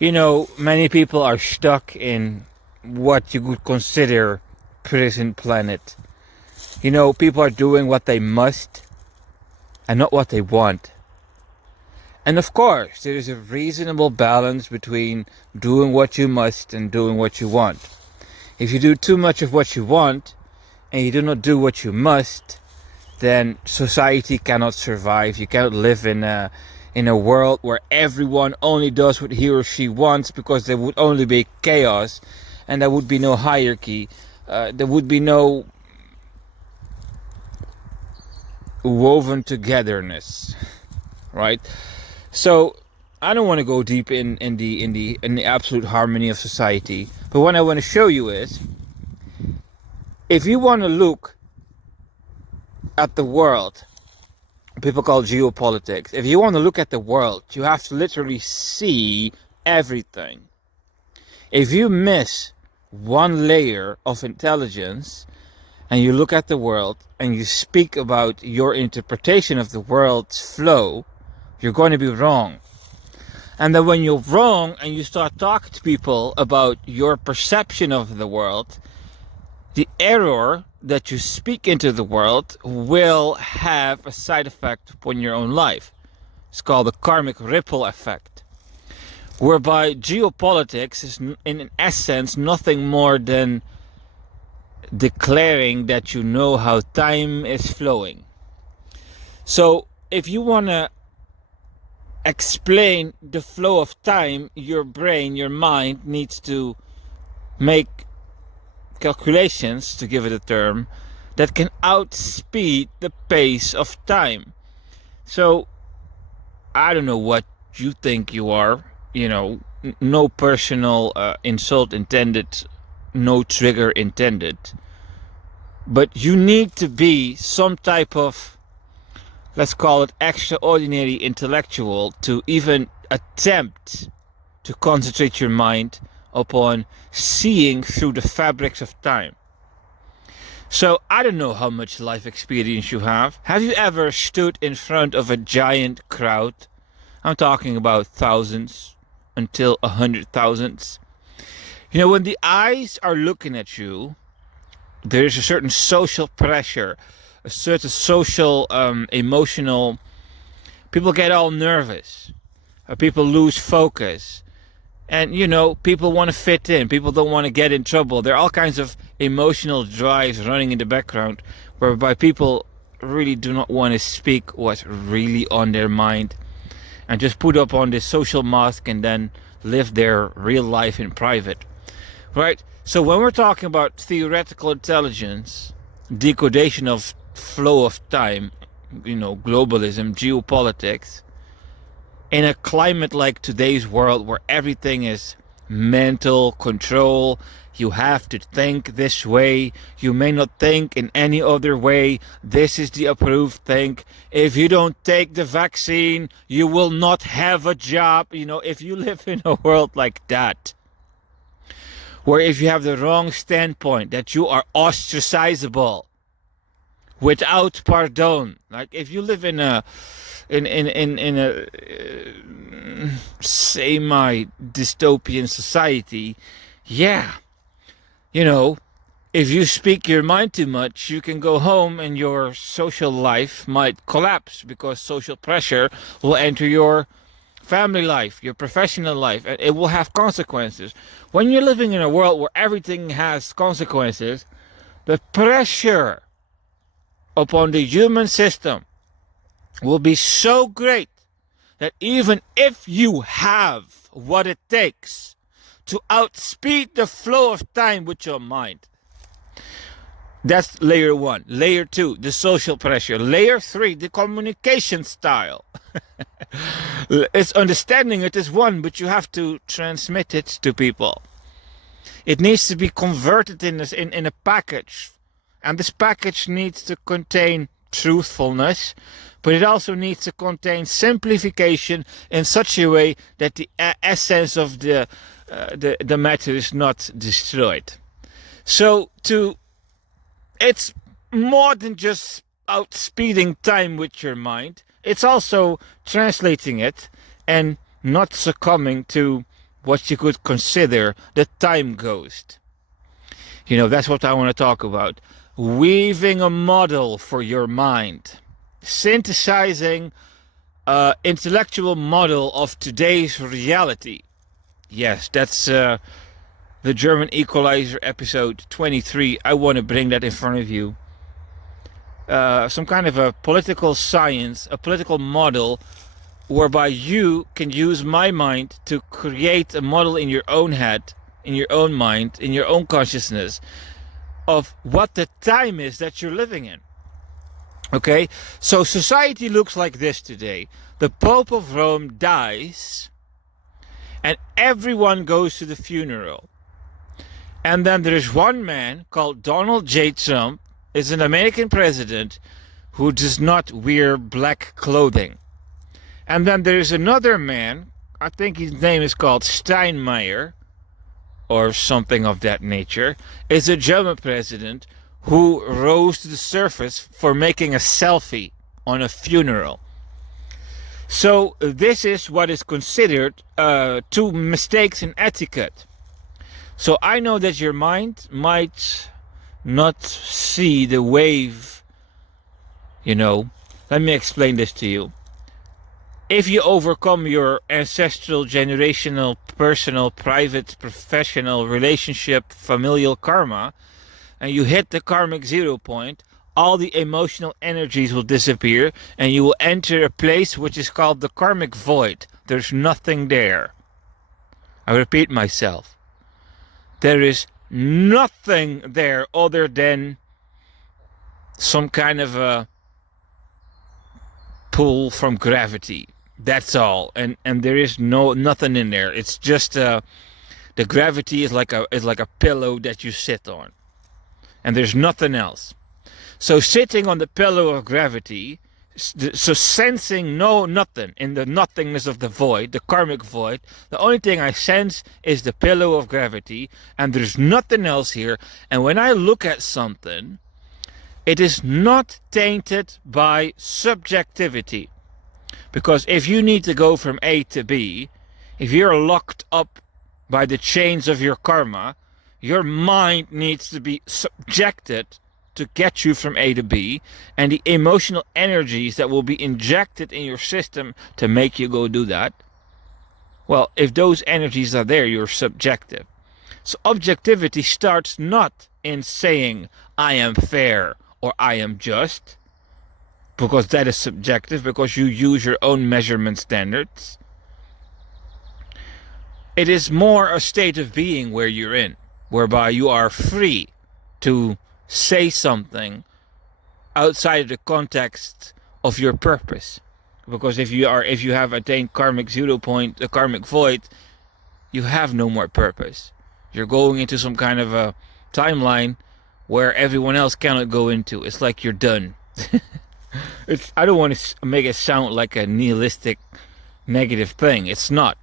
Many people are stuck in what you could consider prison planet. People are doing what they must and not what they want. And of course, there is a reasonable balance between doing what you must and doing what you want. If you do too much of what you want and you do not do what you must, then society cannot survive. You cannot live in a world where everyone only does what he or she wants, because there would only be chaos and there would be no hierarchy. There would be no woven togetherness, right? So I don't want to go deep in the absolute harmony of society, but what I want to show you is, if you want to look at the world, people call geopolitics, if you want to look at the world, you have to literally see everything. If you miss one layer of intelligence and you look at the world and you speak about your interpretation of the world's flow, you're going to be wrong. And then when you're wrong and you start talking to people about your perception of the world, the error that you speak into the world will have a side effect upon your own life. It's called the karmic ripple effect, whereby geopolitics is in essence nothing more than declaring that you know how time is flowing. So if you want to explain the flow of time, your brain, your mind needs to make calculations, to give it a term, that can outspeed the pace of time. So I don't know what you think you are, no personal insult intended, no trigger intended, but you need to be some type of, let's call it, extraordinary intellectual to even attempt to concentrate your mind upon seeing through the fabrics of time. So I don't know how much life experience you have. Have you ever stood in front of a giant crowd? I'm talking about thousands until 100,000s. When the eyes are looking at you, there is a certain social pressure, a certain social, emotional. People get all nervous. People lose focus. And, people want to fit in. People don't want to get in trouble. There are all kinds of emotional drives running in the background, whereby people really do not want to speak what's really on their mind and just put up on this social mask and then live their real life in private. Right? So when we're talking about theoretical intelligence, decodation of flow of time, globalism, geopolitics, in a climate like today's world where everything is mental control, you have to think this way, you may not think in any other way, this is the approved thing, if you don't take the vaccine, you will not have a job. If you live in a world like that, where if you have the wrong standpoint, that you are ostracizable without pardon, like if you live in a semi-dystopian society, if you speak your mind too much, you can go home and your social life might collapse, because social pressure will enter your family life, your professional life, and it will have consequences. When you're living in a world where everything has consequences, the pressure upon the human system will be so great that even if you have what it takes to outspeed the flow of time with your mind, that's layer 1. Layer 2, the social pressure. Layer 3, the communication style. It's understanding it is one, but you have to transmit it to people. It needs to be converted in a package, and this package needs to contain truthfulness, but it also needs to contain simplification in such a way that the essence of the matter is not destroyed. So it's more than just outspeeding time with your mind. It's also translating it and not succumbing to what you could consider the time ghost. You know, that's what I want to talk about. Weaving a model for your mind. Synthesizing an intellectual model of today's reality. Yes, that's the German Equalizer episode 23. I want to bring that in front of you. Some kind of a political science, a political model whereby you can use my mind to create a model in your own head, in your own mind, in your own consciousness of what the time is that you're living in. Okay, so society looks like this today. The Pope of Rome dies and everyone goes to the funeral. And then there is one man called Donald J. Trump, is an American president who does not wear black clothing. And then there is another man, I think his name is called Steinmeier, or something of that nature, is a German president who rose to the surface for making a selfie on a funeral. So this is what is considered two mistakes in etiquette. So I know that your mind might not see the wave, you know. Let me explain this to you. If you overcome your ancestral, generational, personal, private, professional, relationship, familial karma, and you hit the karmic 0 point, all the emotional energies will disappear and you will enter a place which is called the karmic void. There's nothing there. I repeat myself. There is nothing there other than some kind of a pull from gravity. That's all, and there is nothing in there. It's just the gravity is like a pillow that you sit on, and there's nothing else. So sitting on the pillow of gravity, so sensing nothing in the nothingness of the void, the karmic void. The only thing I sense is the pillow of gravity, and there's nothing else here. And when I look at something, it is not tainted by subjectivity. Because if you need to go from A to B, if you're locked up by the chains of your karma, your mind needs to be subjected to get you from A to B, and the emotional energies that will be injected in your system to make you go do that, well, if those energies are there, you're subjective. So objectivity starts not in saying I am fair or I am just, because that is subjective, because you use your own measurement standards. It is more a state of being where you're in, whereby you are free to say something outside of the context of your purpose. Because if you have attained karmic 0 point, the karmic void, you have no more purpose. You're going into some kind of a timeline where everyone else cannot go into. It's like you're done. I don't want to make it sound like a nihilistic negative thing. It's not.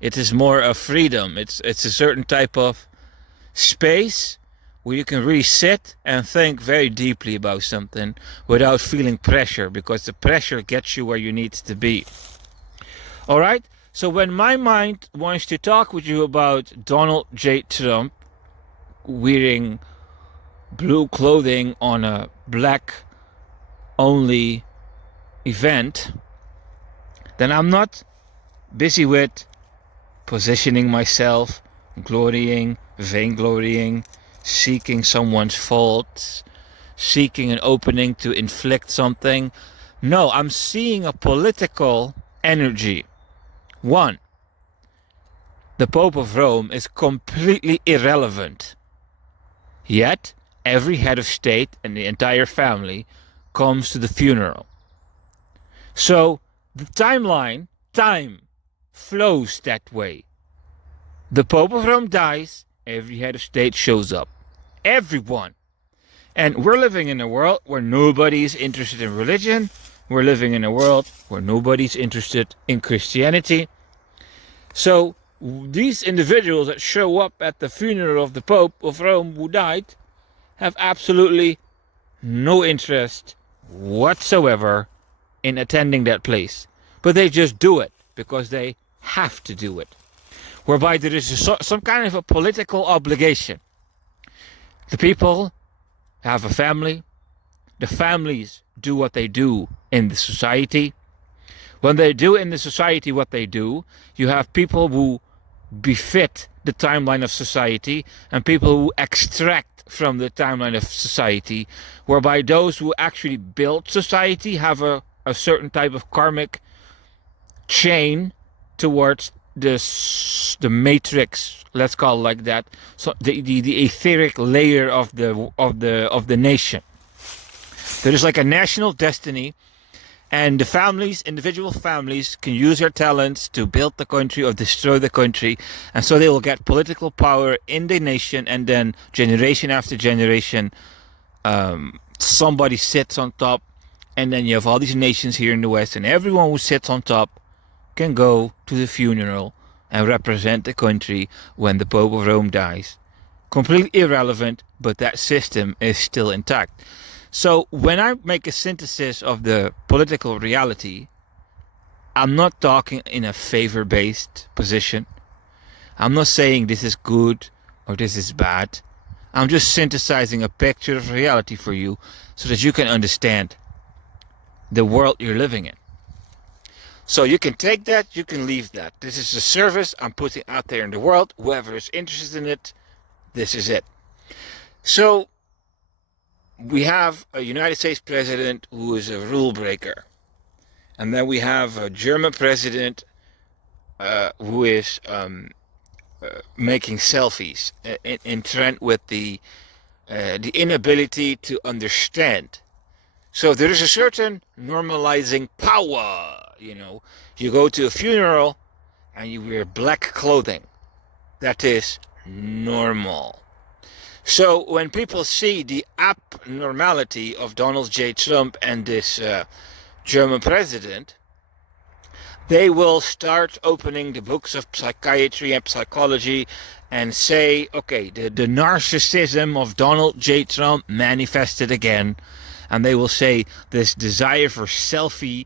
It is more a freedom. It's a certain type of space where you can really sit and think very deeply about something without feeling pressure, because the pressure gets you where you need to be. All right? So when my mind wants to talk with you about Donald J. Trump wearing blue clothing on a black only event, then I'm not busy with positioning myself, glorying, vainglorying, seeking someone's faults, seeking an opening to inflict something. No, I'm seeing a political energy. One, the Pope of Rome is completely irrelevant. Yet, every head of state and the entire family comes to the funeral. So, the time flows that way. The Pope of Rome dies, every head of state shows up. Everyone. And we're living in a world where nobody is interested in religion. We're living in a world where nobody's interested in Christianity. So these individuals that show up at the funeral of the Pope of Rome who died have absolutely no interest whatsoever in attending that place. But they just do it because they have to do it. whereby there is some kind of a political obligation. The people have a family. The families do what they do in the society. When they do in the society what they do, you have people who befit the timeline of society and people who extract from the timeline of society, whereby those who actually build society have a certain type of karmic chain towards the matrix, let's call it like that, so the etheric layer of the nation. There is like a national destiny, and the families, individual families, can use their talents to build the country or destroy the country, and so they will get political power in the nation, and then generation after generation, somebody sits on top, and then you have all these nations here in the West, and everyone who sits on top can go to the funeral and represent the country when the Pope of Rome dies. Completely irrelevant, but that system is still intact. So when I make a synthesis of the political reality, I'm not talking in a favor-based position. I'm not saying this is good or this is bad. I'm just synthesizing a picture of reality for you so that you can understand the world you're living in. So you can take that, you can leave that. This is a service I'm putting out there in the world. Whoever is interested in it, this is it. So we have a United States president who is a rule breaker. And then we have a German president who is making selfies in trend with the inability to understand. So there is a certain normalizing power. You go to a funeral and you wear black clothing. That is normal. So when people see the abnormality of Donald J. Trump and this German president, they will start opening the books of psychiatry and psychology and say, okay, the narcissism of Donald J. Trump manifested again. And they will say this desire for selfie,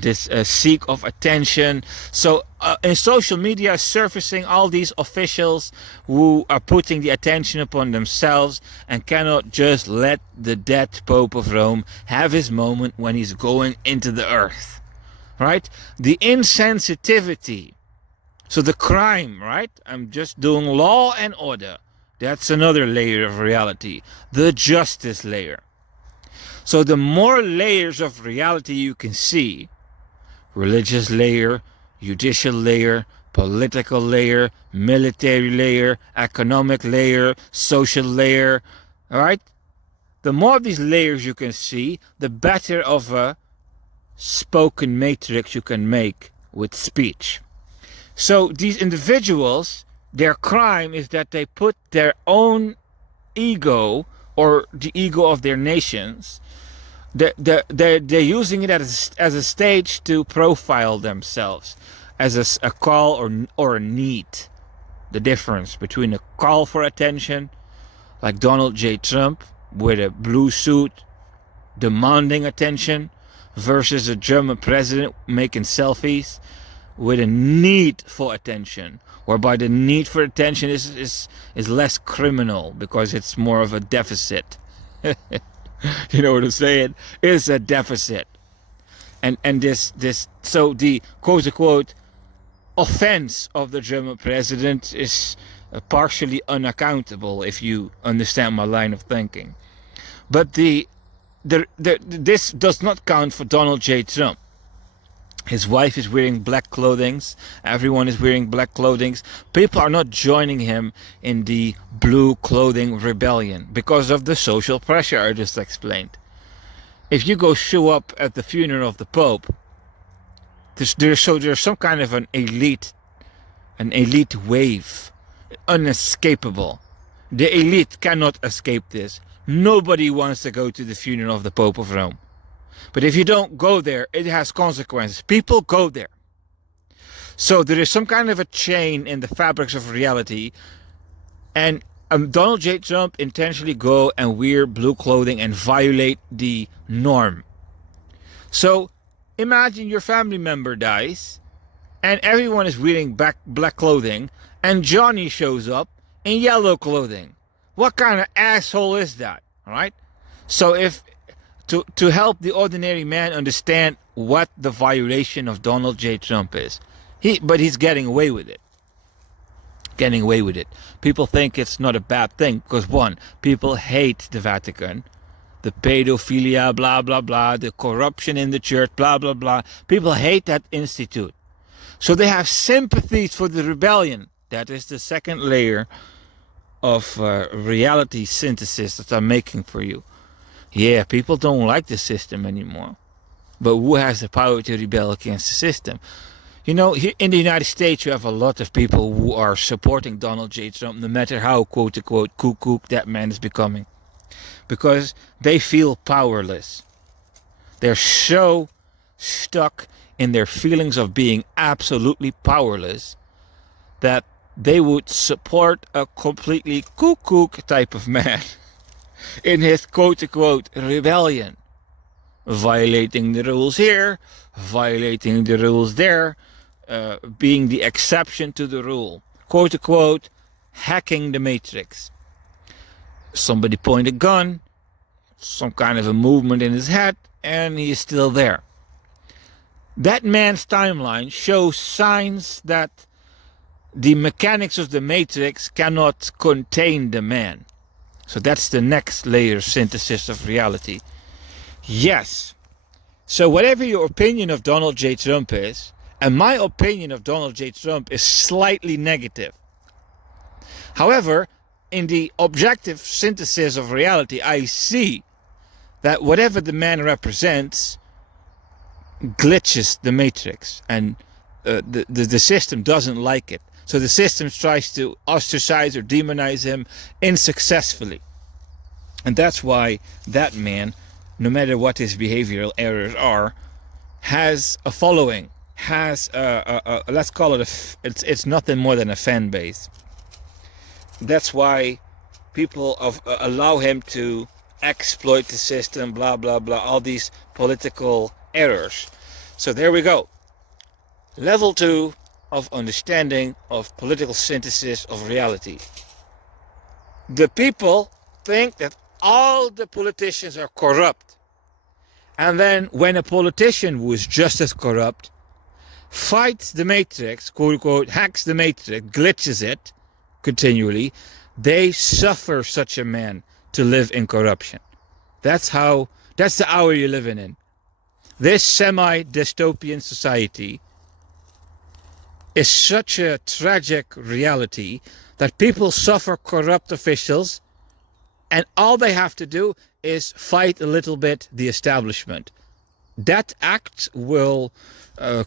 this seek of attention. So in social media, surfacing all these officials who are putting the attention upon themselves and cannot just let the dead Pope of Rome have his moment when he's going into the earth, right? The insensitivity. So the crime, right? I'm just doing law and order. That's another layer of reality. The justice layer. So the more layers of reality you can see, religious layer, judicial layer, political layer, military layer, economic layer, social layer, all right? The more of these layers you can see, the better of a spoken matrix you can make with speech. So these individuals, their crime is that they put their own ego or the ego of their nations, they're using it as a stage to profile themselves, as a call or a need. The difference between a call for attention, like Donald J. Trump with a blue suit demanding attention, versus a German president making selfies with a need for attention, whereby the need for attention is less criminal because it's more of a deficit. You know what I'm saying? It's a deficit. And this so the quote unquote offense of the German president is partially unaccountable if you understand my line of thinking. But this does not count for Donald J. Trump. His wife is wearing black clothing. Everyone is wearing black clothing. People are not joining him in the blue clothing rebellion because of the social pressure I just explained. If you go show up at the funeral of the Pope, there's some kind of an elite wave, unescapable. The elite cannot escape this. Nobody wants to go to the funeral of the Pope of Rome. But if you don't go there, it has consequences. People go there. So there is some kind of a chain in the fabrics of reality. And Donald J. Trump intentionally go and wear blue clothing and violate the norm. So imagine your family member dies and everyone is wearing black clothing, and Johnny shows up in yellow clothing. What kind of asshole is that? All right. So if to help the ordinary man understand what the violation of Donald J. Trump is, but he's getting away with it. Getting away with it. People think it's not a bad thing because, one, people hate the Vatican, the pedophilia, blah blah blah, the corruption in the church, blah blah blah. People hate that institute, so they have sympathies for the rebellion. That is the second layer of reality synthesis that I'm making for you. Yeah, people don't like the system anymore, but who has the power to rebel against the system? You know, here in the United States, you have a lot of people who are supporting Donald J. Trump, no matter how quote-unquote cuckoo that man is becoming, because they feel powerless. They're so stuck in their feelings of being absolutely powerless that they would support a completely cuckoo type of man in his quote-unquote rebellion, violating the rules here, violating the rules there, being the exception to the rule, quote-unquote hacking the matrix. Somebody point a gun, some kind of a movement in his head, and he is still there. That man's timeline shows signs that the mechanics of the matrix cannot contain the man. So that's the next layer synthesis of reality. Yes. So whatever your opinion of Donald J. Trump is, and my opinion of Donald J. Trump is slightly negative. However, in the objective synthesis of reality, I see that whatever the man represents glitches the matrix, and the system doesn't like it. So the system tries to ostracize or demonize him unsuccessfully. And that's why that man, no matter what his behavioral errors are, has a following, has let's call it it's nothing more than a fan base. That's why people allow him to exploit the system, blah blah blah, all these political errors. So there we go. Level 2 of understanding of political synthesis of reality. The people think that all the politicians are corrupt. And then when a politician who is just as corrupt fights the matrix, quote unquote, hacks the matrix, glitches it continually, they suffer such a man to live in corruption. That's the hour you're living in. This semi-dystopian society is such a tragic reality that people suffer corrupt officials, and all they have to do is fight a little bit the establishment. That act will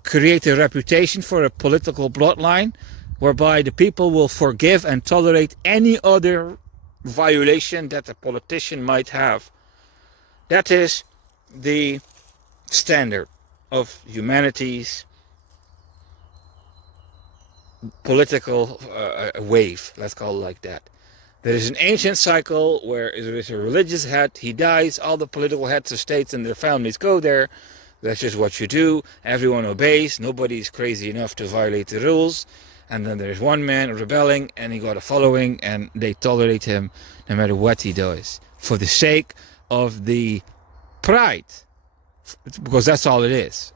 create a reputation for a political bloodline whereby the people will forgive and tolerate any other violation that a politician might have. That is the standard of humanity's political wave, let's call it like that. There is an ancient cycle where there is a religious head, he dies, all the political heads of states and their families go there. That's just what you do. Everyone obeys. Nobody's crazy enough to violate the rules. And then there's one man rebelling, and he got a following, and they tolerate him no matter what he does, for the sake of the pride, because that's all it is.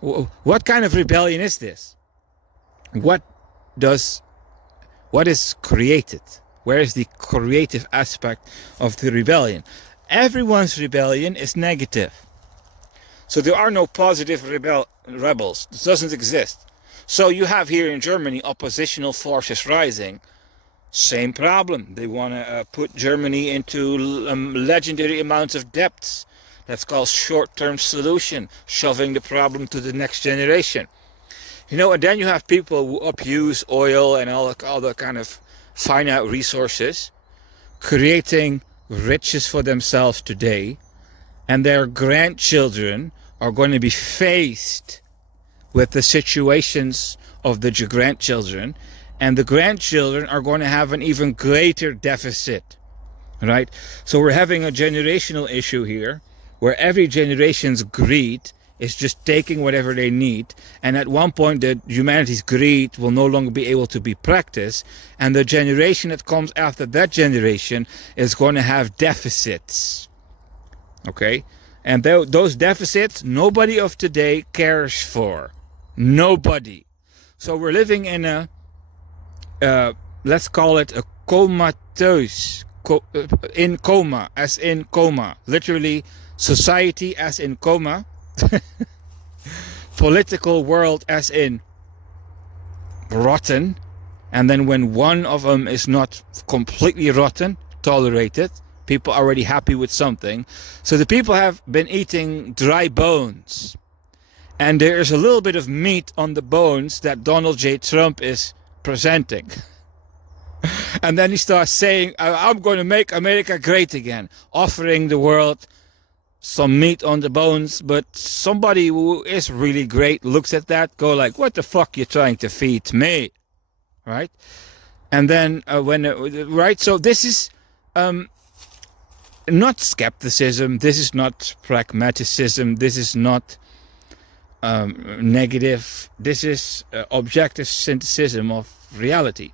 What kind of rebellion is this? What is created? Where is the creative aspect of the rebellion? Everyone's rebellion is negative. So there are no positive rebels. This doesn't exist. So you have here in Germany oppositional forces rising. Same problem. They want to put Germany into legendary amounts of debts. That's called short-term solution, shoving the problem to the next generation. You know, and then you have people who abuse oil and all the kind of finite resources, creating riches for themselves today, and their grandchildren are going to be faced with the situations of the grandchildren, and the grandchildren are going to have an even greater deficit, right? So we're having a generational issue here, where every generation's greed is just taking whatever they need. And at one point, the humanity's greed will no longer be able to be practiced. And the generation that comes after that generation is going to have deficits. Okay? And those deficits, nobody of today cares for. Nobody. So we're living in a, let's call it a comatose, in coma, as in coma. Literally, society as in coma. Political world as in rotten. And then when one of them is not completely rotten, tolerated, people are already happy with something. So the people have been eating dry bones. And there is a little bit of meat on the bones that Donald J. Trump is presenting. And then he starts saying, I'm going to make America great again, offering the world some meat on the bones. But somebody who is really great looks at that, go like, what the fuck you trying to feed me? Right? And then right? So this is not skepticism. This is not pragmaticism. This is not negative. This is objective synthesis of reality.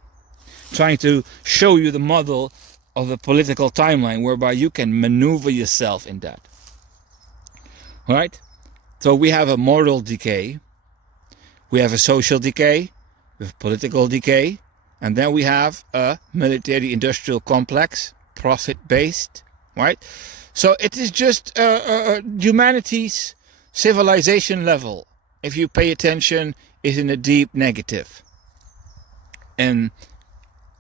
Trying to show you the model of the political timeline whereby you can maneuver yourself in that. Right? So we have a moral decay, we have a social decay, we have political decay, and then we have a military-industrial complex, profit-based, right? So it is just humanity's civilization level, if you pay attention, is in a deep negative. And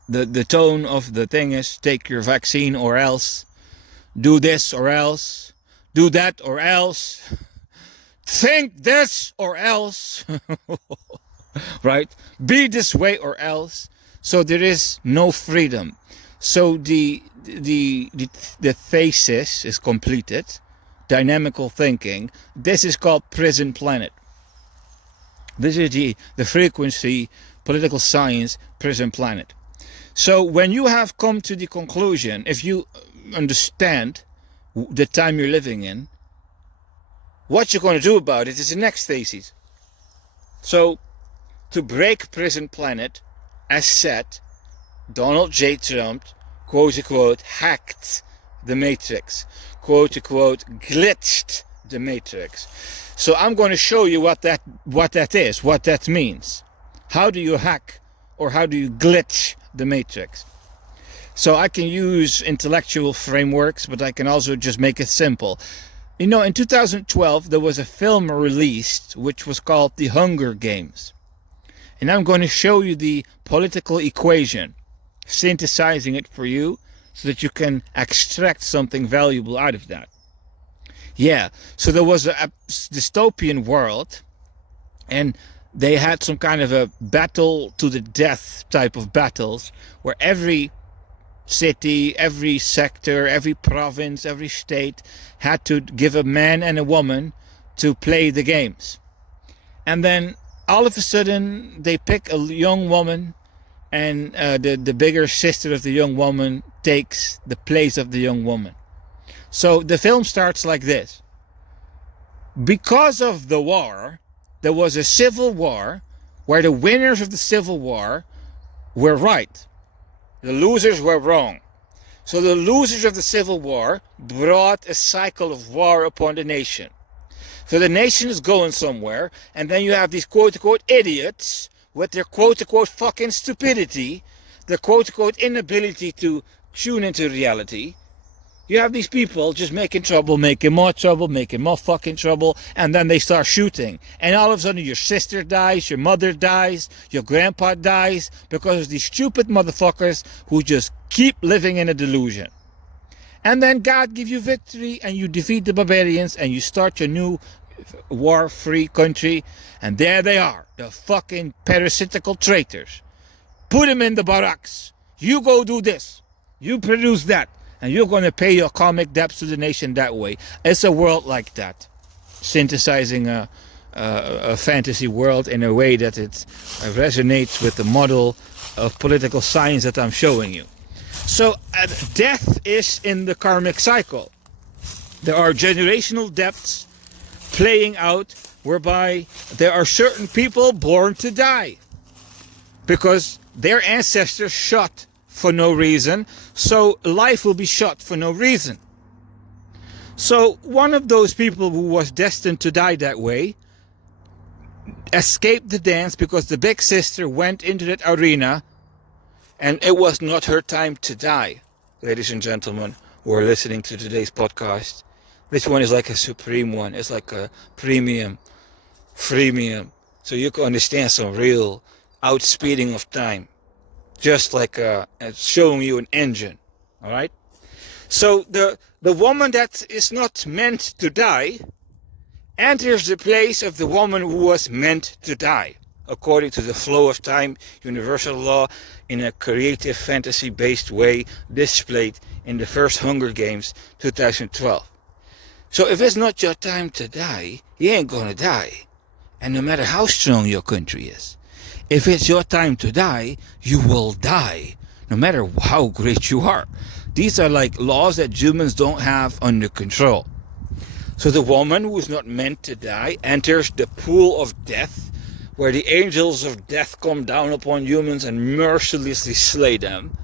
the tone of the thing is, take your vaccine or else, do this or else, do that or else, think this or else, right? Be this way or else. So there is no freedom. So the thesis is completed. Dynamical thinking. This is called prison planet. This is the frequency, political science, prison planet. So when you have come to the conclusion, if you understand the time you're living in, what you're going to do about it is the next thesis. So to break prison planet, as said, Donald J. Trump, quote unquote, hacked the matrix, quote unquote, glitched the matrix. So I'm going to show you what that is, what that means. How do you hack or how do you glitch the matrix? So I can use intellectual frameworks, but I can also just make it simple. You know, in 2012 there was a film released which was called The Hunger Games. And I'm going to show you the political equation, synthesizing it for you so that you can extract something valuable out of that. Yeah, so there was a dystopian world, and they had some kind of a battle to the death type of battles, where every city, every sector, every province, every state had to give a man and a woman to play the games. And then all of a sudden they pick a young woman, and the bigger sister of the young woman takes the place of the young woman. So the film starts like this. Because of the war, there was a civil war where the winners of the civil war were right. The losers were wrong. So the losers of the civil war brought a cycle of war upon the nation. So the nation is going somewhere, and then you have these quote-unquote idiots with their quote-unquote fucking stupidity, their quote-unquote inability to tune into reality. You have these people just making more fucking trouble, and then they start shooting. And all of a sudden your sister dies, your mother dies, your grandpa dies, because of these stupid motherfuckers who just keep living in a delusion. And then God gives you victory, and you defeat the barbarians, and you start your new war-free country, and there they are, the fucking parasitical traitors. Put them in the barracks. You go do this. You produce that. And you're going to pay your karmic debts to the nation that way. It's a world like that. Synthesizing a fantasy world in a way that it resonates with the model of political science that I'm showing you. So death is in the karmic cycle. There are generational debts playing out whereby there are certain people born to die because their ancestors shot for no reason, so life will be shot for no reason. So one of those people who was destined to die that way escaped the dance because the big sister went into that arena and it was not her time to die. Ladies and gentlemen who are listening to today's podcast, this one is like a supreme one. It's like a premium, freemium. So you can understand some real outspeeding of time. Just like showing you an engine. All right? So the woman that is not meant to die enters the place of the woman who was meant to die, according to the flow of time, universal law, in a creative fantasy-based way displayed in the first Hunger Games 2012. So if it's not your time to die, you ain't gonna die. And no matter how strong your country is, if it's your time to die, you will die, no matter how great you are. These are like laws that humans don't have under control. So the woman who is not meant to die enters the pool of death, where the angels of death come down upon humans and mercilessly slay them.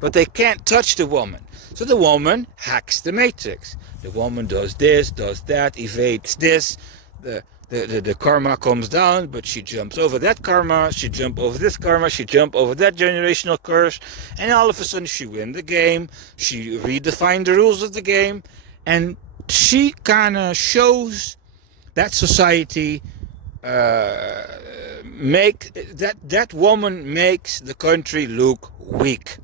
But they can't touch the woman. So the woman hacks the matrix. The woman does this, does that, evades this. The karma comes down, but she jumps over that karma, she jumps over this karma, she jumps over that generational curse, and all of a sudden she wins the game, she redefined the rules of the game, and she kind of shows that society that woman makes the country look weak.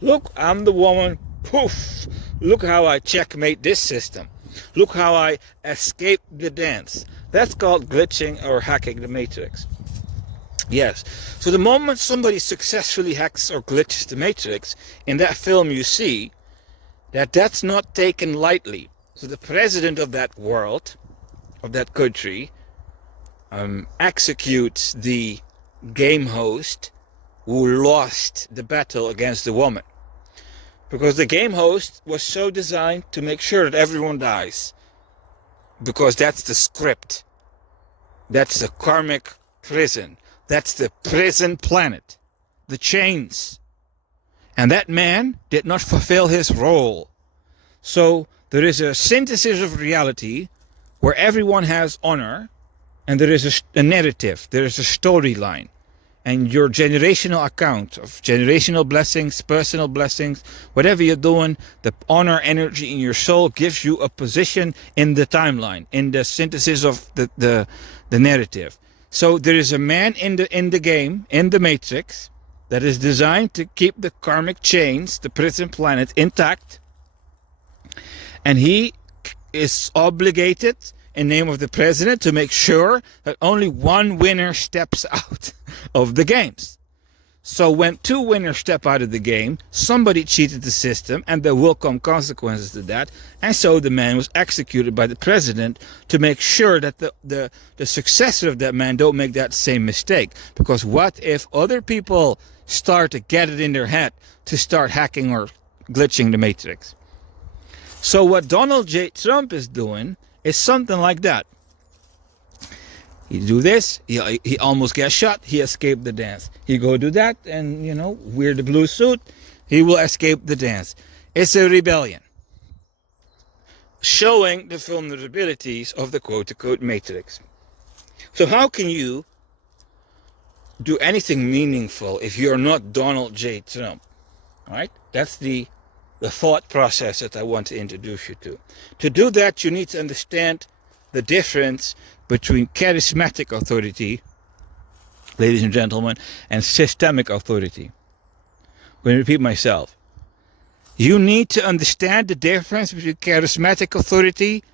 Look, I'm the woman, poof, look how I checkmate this system. Look how I escape the dance. That's called glitching or hacking the matrix. Yes. So the moment somebody successfully hacks or glitches the matrix, in that film you see that that's not taken lightly. So the president of that world, of that country, executes the game host who lost the battle against the woman. Because the game host was so designed to make sure that everyone dies. Because that's the script. That's the karmic prison. That's the prison planet. The chains. And that man did not fulfill his role. So there is a synthesis of reality where everyone has honor, and there is a narrative, there is a storyline. And your generational account of generational blessings, personal blessings, whatever you're doing, the honor energy in your soul gives you a position in the timeline, in the synthesis of the narrative. So there is a man in the game, in the matrix, that is designed to keep the karmic chains, the prison planet, intact. And he is obligated, in name of the president, to make sure that only one winner steps out of the games. So when two winners step out of the game, somebody cheated the system, and there will come consequences to that. And so the man was executed by the president to make sure that the successor of that man don't make that same mistake. Because what if other people start to get it in their head to start hacking or glitching the matrix? So what Donald J. Trump is doing is something like that. He do this, he almost gets shot, he escaped the dance. He go do that, and wear the blue suit, he will escape the dance. It's a rebellion, showing the vulnerabilities of the quote-unquote matrix. So how can you do anything meaningful if you're not Donald J. Trump? All right, that's the thought process that I want to introduce you to. To do that, you need to understand the difference between charismatic authority, ladies and gentlemen, and systemic authority. I'm going to repeat myself. You need to understand the difference between charismatic authority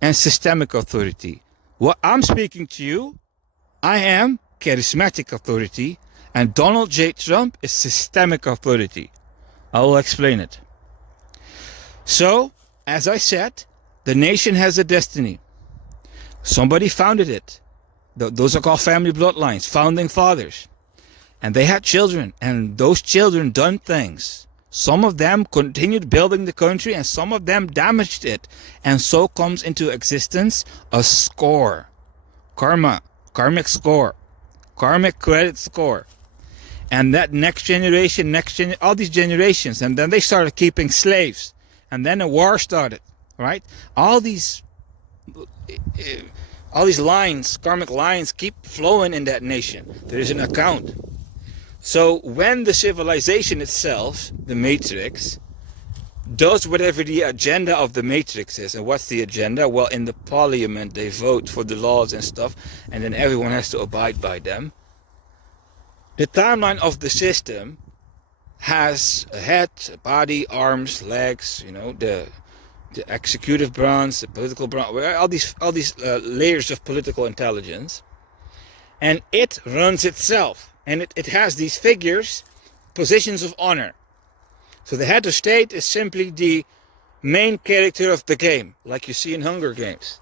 and systemic authority. What I'm speaking to you, I am charismatic authority, and Donald J. Trump is systemic authority. I will explain it. So, as I said, the nation has a destiny. Somebody founded it. Those are called family bloodlines, founding fathers. And they had children, and those children done things. Some of them continued building the country and some of them damaged it. And so comes into existence a score. Karma, karmic score, karmic credit score. And that next generation, all these generations. And then they started keeping slaves. And then a war started, right? All these lines, karmic lines, keep flowing in that nation. There is an account. So when the civilization itself, the matrix, does whatever the agenda of the matrix is, and what's the agenda? Well, in the parliament they vote for the laws and stuff, and then everyone has to abide by them. The timeline of the system has a head, a body, arms, legs, the executive branch, the political branch, all these layers of political intelligence, and it runs itself. And it has these figures, positions of honor. So the head of state is simply the main character of the game, like you see in Hunger Games.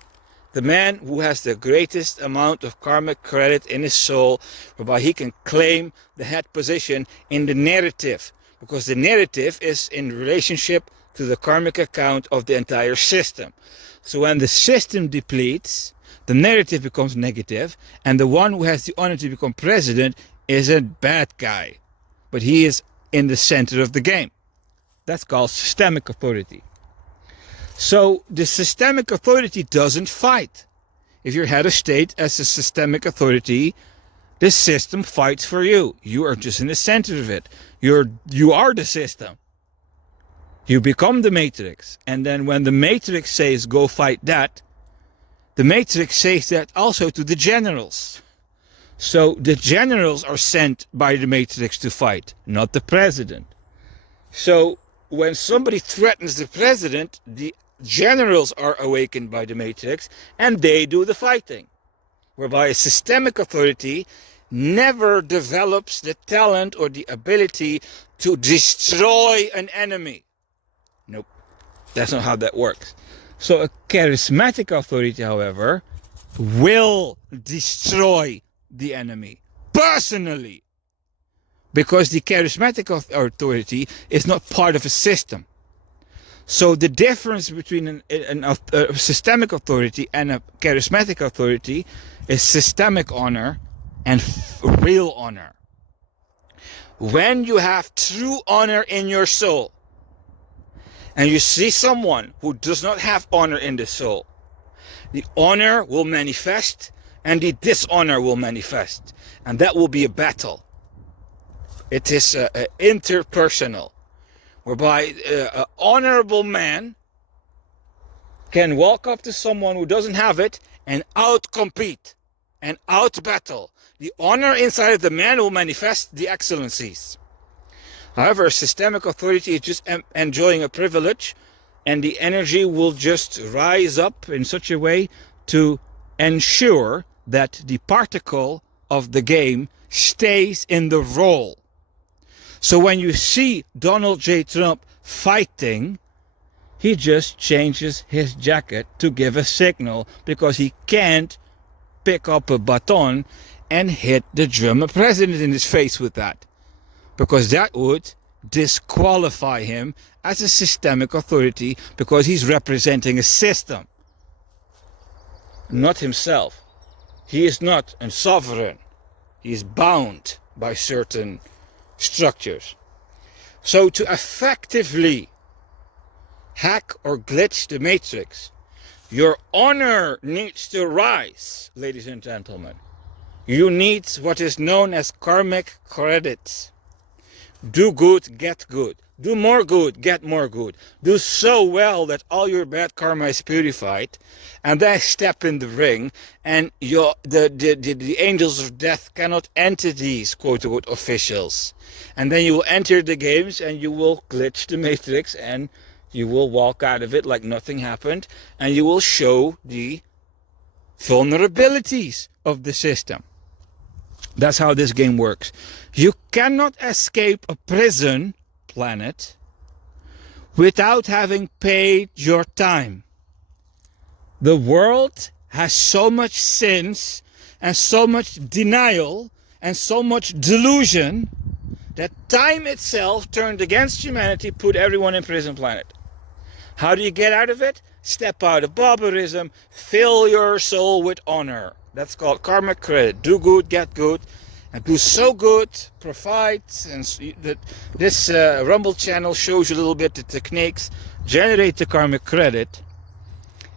The man who has the greatest amount of karmic credit in his soul, whereby he can claim the head position in the narrative. Because the narrative is in relationship to the karmic account of the entire system. So when the system depletes, the narrative becomes negative, and the one who has the honor to become president is a bad guy, but he is in the center of the game. That's called systemic authority. So the systemic authority doesn't fight. If you're head of state as a systemic authority, the system fights for you. You are just in the center of it. You are the system. You become the matrix. And then when the matrix says go fight that, the matrix says that also to the generals. So the generals are sent by the matrix to fight, not the president. So when somebody threatens the president, the generals are awakened by the matrix and they do the fighting. Whereby a systemic authority never develops the talent or the ability to destroy an enemy. Nope, that's not how that works. So a charismatic authority, however, will destroy the enemy personally, because the charismatic authority is not part of a system. So the difference between a systemic authority and a charismatic authority is systemic honor and real honor. When you have true honor in your soul and you see someone who does not have honor in the soul, the honor will manifest and the dishonor will manifest, and that will be a battle. It is interpersonal, whereby an honorable man can walk up to someone who doesn't have it and outcompete and outbattle. The honor inside of the man will manifest the excellencies. However, systemic authority is just enjoying a privilege, and the energy will just rise up in such a way to ensure that the particle of the game stays in the role. So when you see Donald J. Trump fighting, he just changes his jacket to give a signal, because he can't pick up a baton and hit the German president in his face with that, because that would disqualify him as a systemic authority, because he's representing a system, not himself. He is not a sovereign. He is bound by certain structures. So to effectively hack or glitch the matrix, your honor needs to rise, ladies and gentlemen. You need what is known as karmic credits. Do good, get good. Do more good, get more good. Do so well that all your bad karma is purified, and then step in the ring, and the angels of death cannot enter these quote-unquote officials. And then you will enter the games and you will glitch the matrix and you will walk out of it like nothing happened, and you will show the vulnerabilities of the system. That's how this game works. You cannot escape a prison planet without having paid your time. The world has so much sins and so much denial and so much delusion that time itself turned against humanity, put everyone in prison planet. How do you get out of it? Step out of barbarism, fill your soul with honor. That's called karmic credit. Do good, get good, and do so good, provide. And this Rumble channel shows you a little bit the techniques. Generate the karmic credit,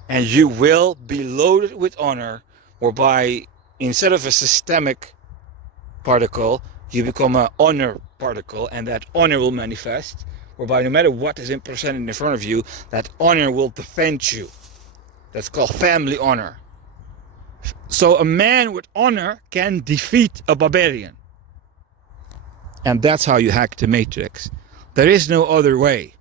and you will be loaded with honor, whereby instead of a systemic particle, you become an honor particle, and that honor will manifest, whereby no matter what is presented in front of you, that honor will defend you. That's called family honor. So a man with honor can defeat a barbarian. And that's how you hack the matrix. There is no other way.